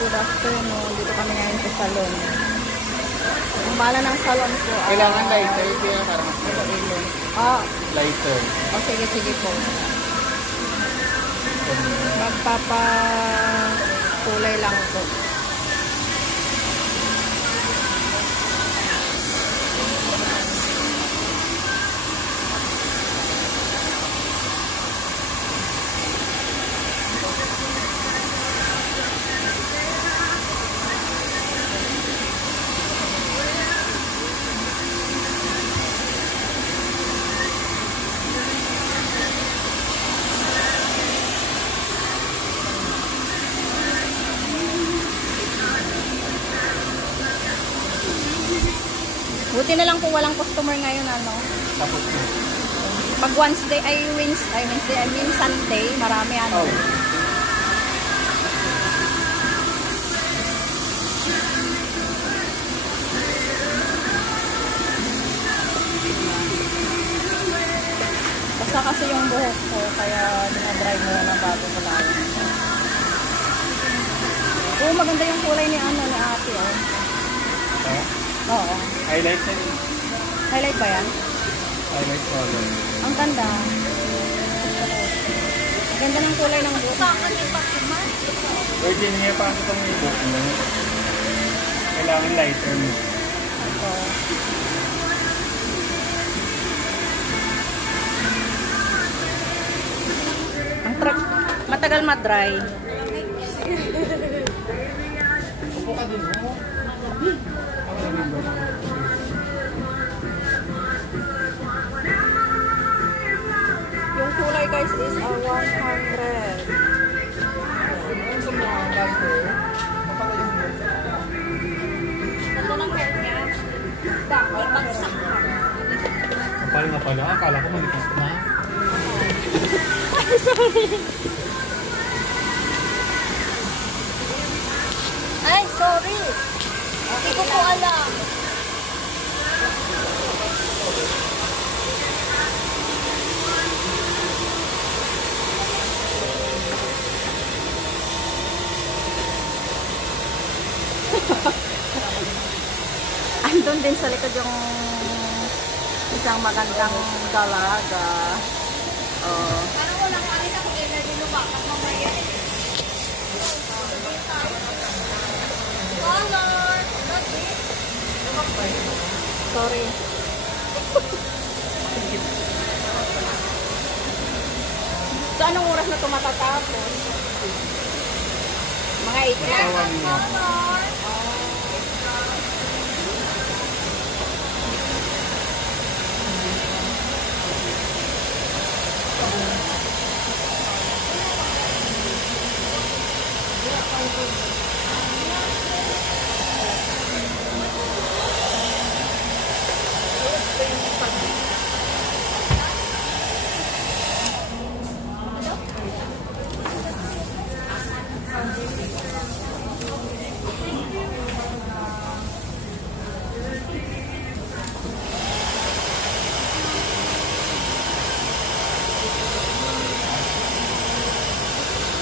Good afternoon. Dito kami ngayon sa salon. Ang bala ng salon ko. Kailangan lighter. Kaya para mas ilong. Ah. Lighter. Oh, sige, sige po. Magpapakulay lang po. Buti na lang kung walang customer ngayon, ano? Tapos na. Pag Wednesday, I mean Sunday, marami, ano? Oh. Basta kasi yung buhok ko, kaya dinadry mo na bago ko lang. Oo, maganda yung kulay ni ano, ni ate, oh. Oh? Oo. Highlight na yun. Highlight ba yan? Highlight color. Ang ganda. Ang ganda ng kulay ng buhok. Virgin niya pa itong buhok mo. Kailangan lighter mo. Oo. Ang matagal madry. Upo ka din mo. Yung kulay guys is 100. Ganda ng hair niya. Bakit? Bagsak ka. Kapal nga pala. Akala ko manipis na. Ay, sorry. Ay, sorry. Hindi ko po alam. Andun din sa likod yung isang magandang dalaga. Parang walang kalit ako energy lumakas mamaya. Color! Sorry. So, anong oras na ito matatapos? Mga 8 na. Color!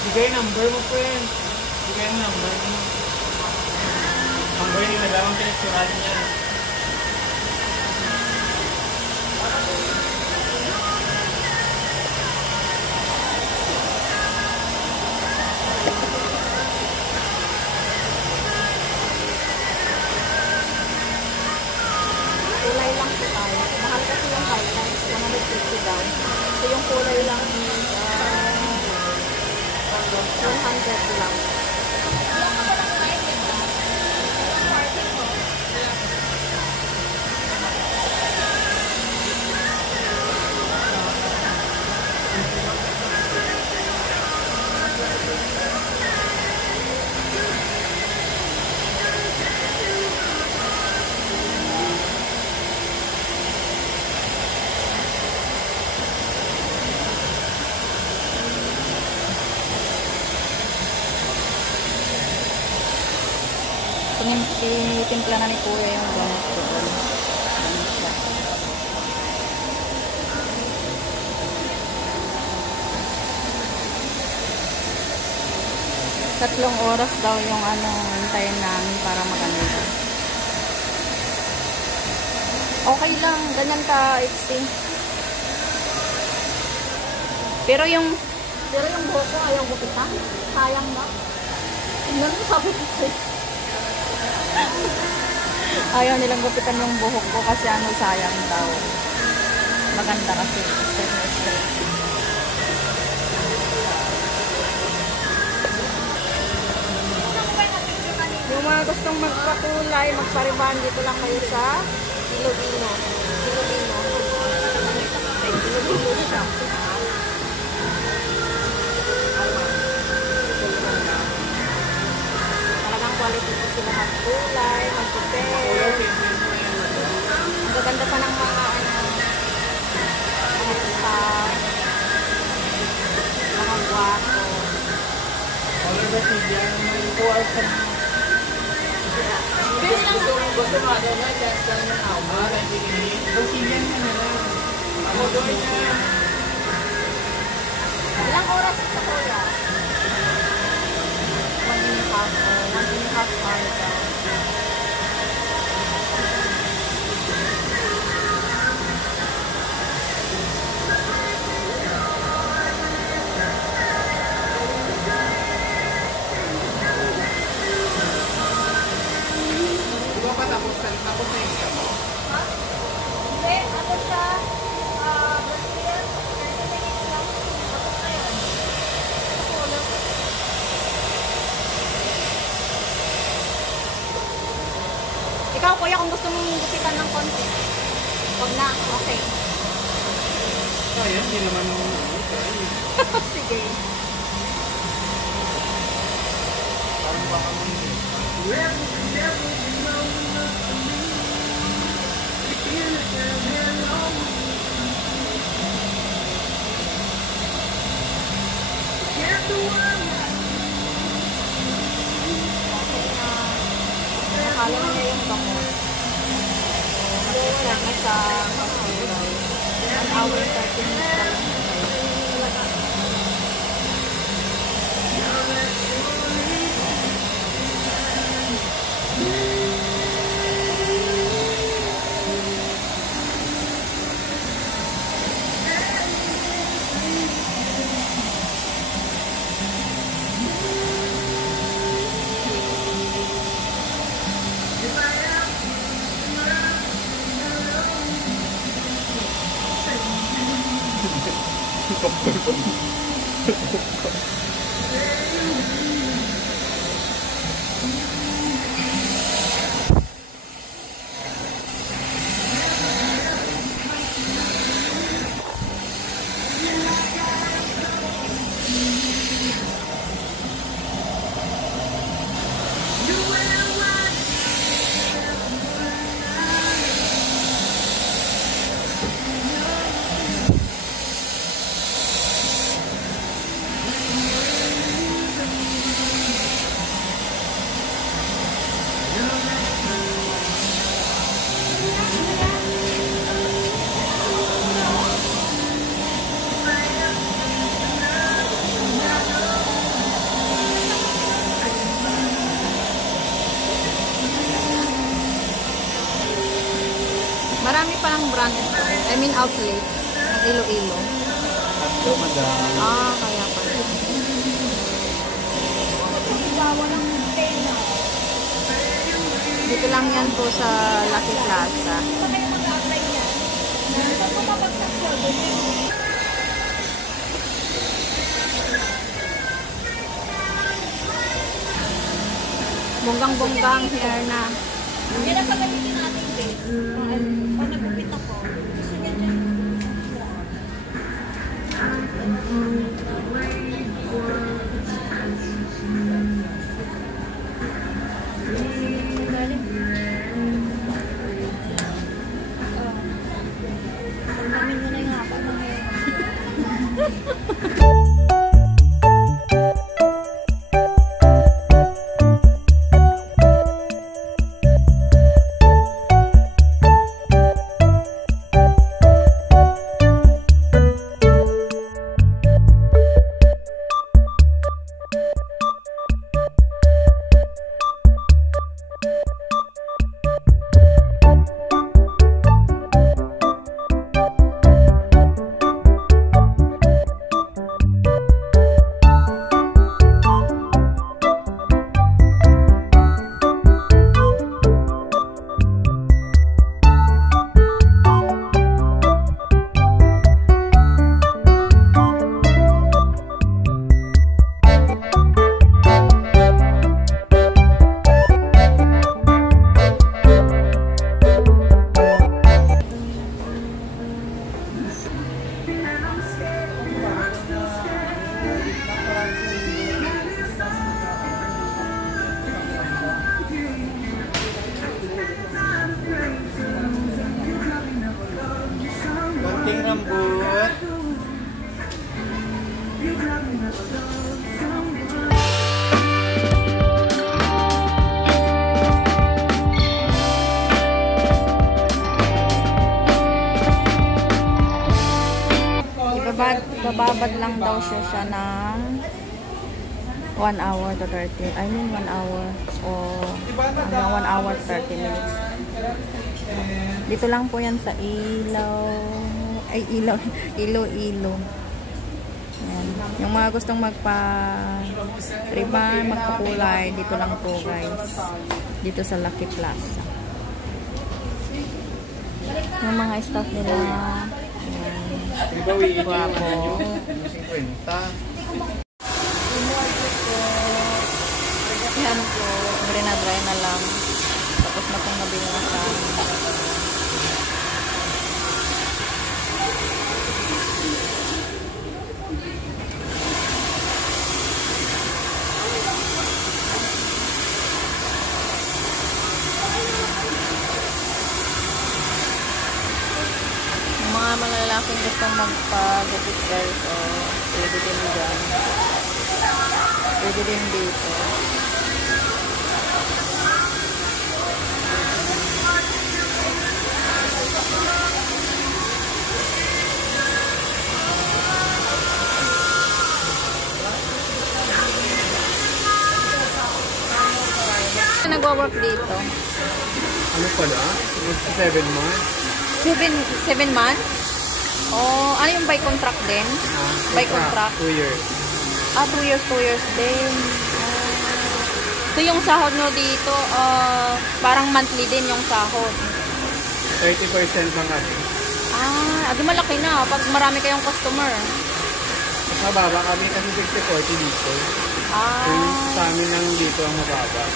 Bigay number mo, friend. Bigay ang number mo. Number niya, nagawang pinagsurali niya. Kulay lang po tayo. Mahal kasi yung highlights. 150 daw. So, yung kulay lang is 100 lang. Tinitimpla na ni Kuya yung gamot ko doon. Ganun siya. 3 oras daw yung ano, hintayin namin para maganda. Okay lang, ganyan ka, Ipsy. Pero yung buhok ko ayaw gupitan. Sayang ba? Tingnan mo sabi ko sa'yo. Ayaw nilang gupitan yung buhok ko kasi ano, sayang daw. Maganda kasi. Straight na straight. Yung mga gustong magpakulay, magpariban, dito lang kayo sa Iloilo. Iloilo siya. Talagang quality po sila magkulay, magpupel. Ang gaganda pa ng mga staff, mga guwapo. Gusto nga daw na, just lang yung awa. Pagsiyan mo na lang. Ako doon niya. Ilang oras sa kuya? 1.5 hours daw. Di ba pa tapos na yung isa mo? Ha? Hindi, ako siya, Brazil, 30 minutes lang. Tapos na yun. Ako ulit. Ikaw kuya, kung gusto mong gupitan ng konti. Huwag na, okay. Kaya, hindi naman yung Sige. parang baka mo Nakala niya yung gamot. Mag-start na sa 1 hour 30 minutes pa lang. Marami palang brand ito. I mean outlet. Ang Iloilo. Tatlo, madam. Ah, kaya pala. Dito lang yan po sa Lucky Plaza. Hindi pa kayo mag-apply niya. Pag pumapagsak siya, ganyan. Bonggang-bonggang hair na. Yan ang pagalitin natin, babe. Pag nagupit ako, gusto niya dyan. Pagdamin mo na yung hapa ng hair. magbabad lang daw siya ng 1 hour to 30. I mean 1 hour o hanggang 1 hour 30 minutes. Dito lang po yan sa Ilaw. Ay, Iloilo. Yan. Yung mga gustong magpa-ribbon, magpakulay, dito lang po guys. Dito sa Lucky Plaza. Yung mga staff nila. Ayan. Guwapo. Yan po. Dry na lang. Tapos na pong nabinasa. Mga malalaking gustong magpagupit guys, o pwede din dyan, pwede din dito. Nagwa-work dito? Ano pala? 7 months? 7 months? Oh, ano yung by contract din? By contract? 2 years. 2 years, 2 years din. So yung sahod nyo dito, parang monthly din yung sahod. 30% lang kami. Adi malaki na pag marami kayong customer. Mas mababa kami kasi 60-40 dito. Yung sa amin lang dito ang mababa.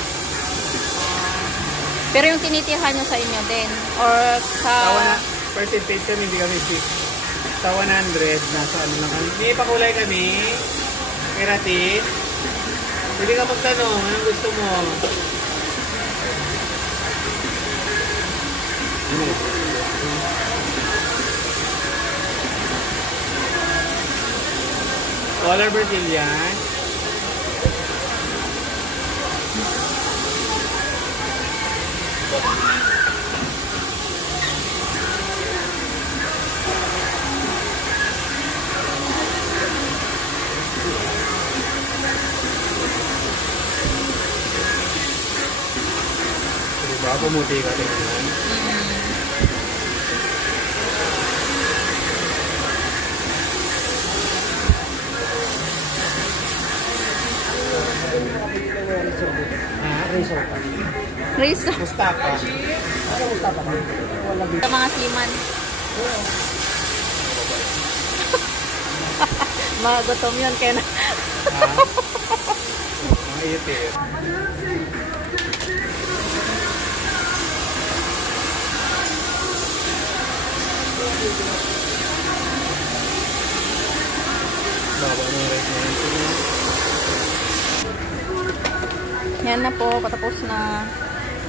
Pero yung tinitihan nyo sa inyo din? Or sa... percentage kami, hindi kami fix. Sa 100, nasa ano lang kami. Hindi pakulay kami. Keratin. Pwede ka magtanong, anong gusto mo? Color Brazilian. Diba, pumuti ka tingnan. Riso. Mustafa. Sa mga siman. Mga gutom yun, kaya na. Mga itir. Baba ng right na yun. Yan na po, patapos na.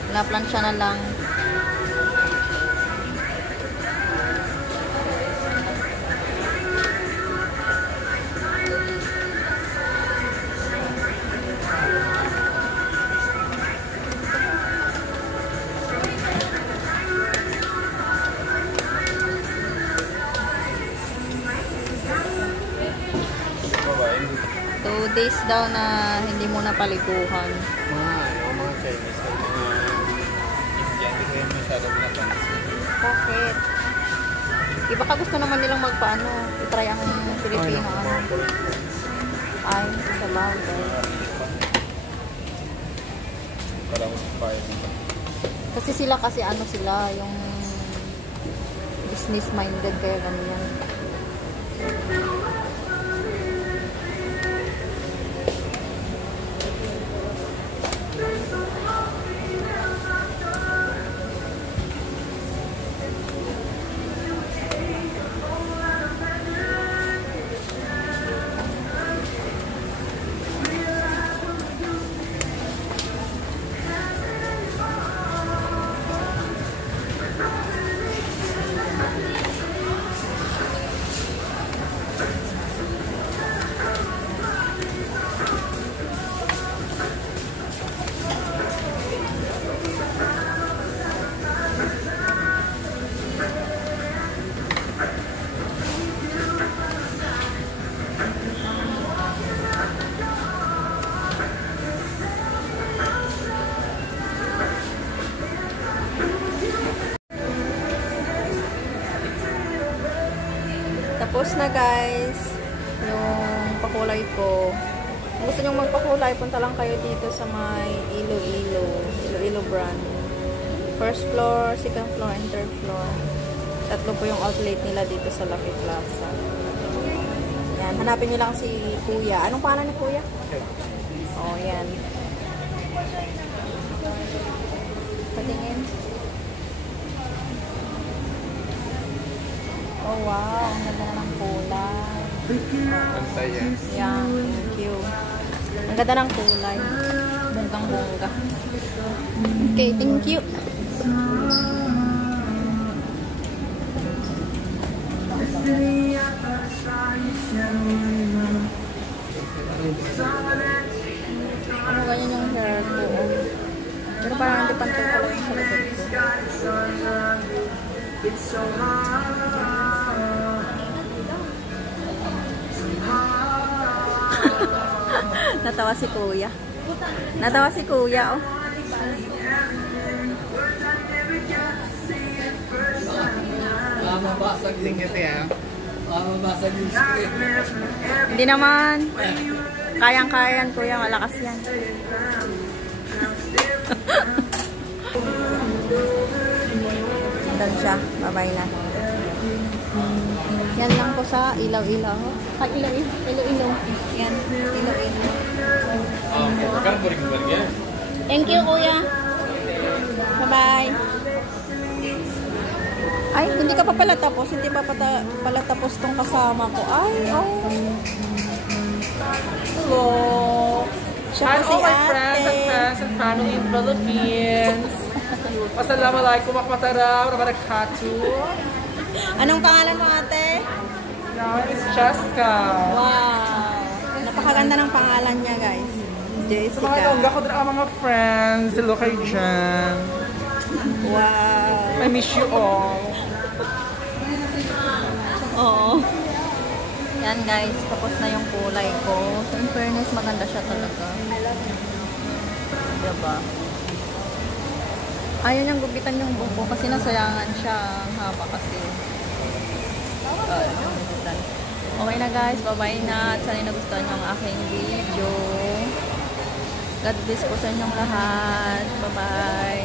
Na-plancha na lang. Days daw na hindi mo napaliguhan. Mga Chinese, mga Indian, hindi kayo masyadong napansin. Bakit? Iba ka gusto naman nilang magpaano, itry ang Pilipino. Ay, sa bagay. Kasi sila ano sila, yung business minded kaya ganyan. Tapos na guys, yung pakulay ko. Kung gusto nyo magpakulay, punta lang kayo dito sa may Iloilo brand. First floor, second floor, and third floor. Tatlo po yung outlet nila dito sa Lucky Plaza. Yan, hanapin nyo lang si Kuya. Anong pangalan ni Kuya? Oh, yan. Patingin. Oh, wow. Ang ganda na ng kulay. Basta yan. Yan, thank you. Ang ganda ng kulay. Bonggang-bongga. Okay, thank you. Ano ganyan yung hair ko? Pero parang hindi pantay pala yung sa likod ko. Natawa si Kuya. Natawa si Kuya, oh. Mamabasag din kasi ah. Mamabasag yung screen. Hindi naman. Kayang-kayan, Kuya. Malakas yan. Doon siya. Bye-bye na. Yan lang po sa Ilaw-Ilaw. Ay, Iloilo. Yan. Iloilo. Thank you, Kuya. Bye-bye. Ay, hindi ka pa pala tapos. Hindi pa pala tapos tong kasama ko. Ay, oh. Hello. Siya Hi, po si all my ate. friends and family in Philippines. Wassalamualaikum warahmatullahi wabarakatuh. Anong pangalan mo, ate? My name is Jessica. Wow. Napakaganda ng pangalan niya, guys. Sa mga tongga ko din ang mga friends. Hello kay Jen. Wow. I miss you all. Oo. Yan, guys. Tapos na yung kulay ko. So, in fairness, maganda siya talaga. Diba? Ayaw niyang gupitan yung buko kasi nasayangan siya. Ang haba kasi. Okay na, guys. Bye-bye na. At sana nagustuhan niyo ang aking video. God bless po sa inyong lahat. Bye-bye.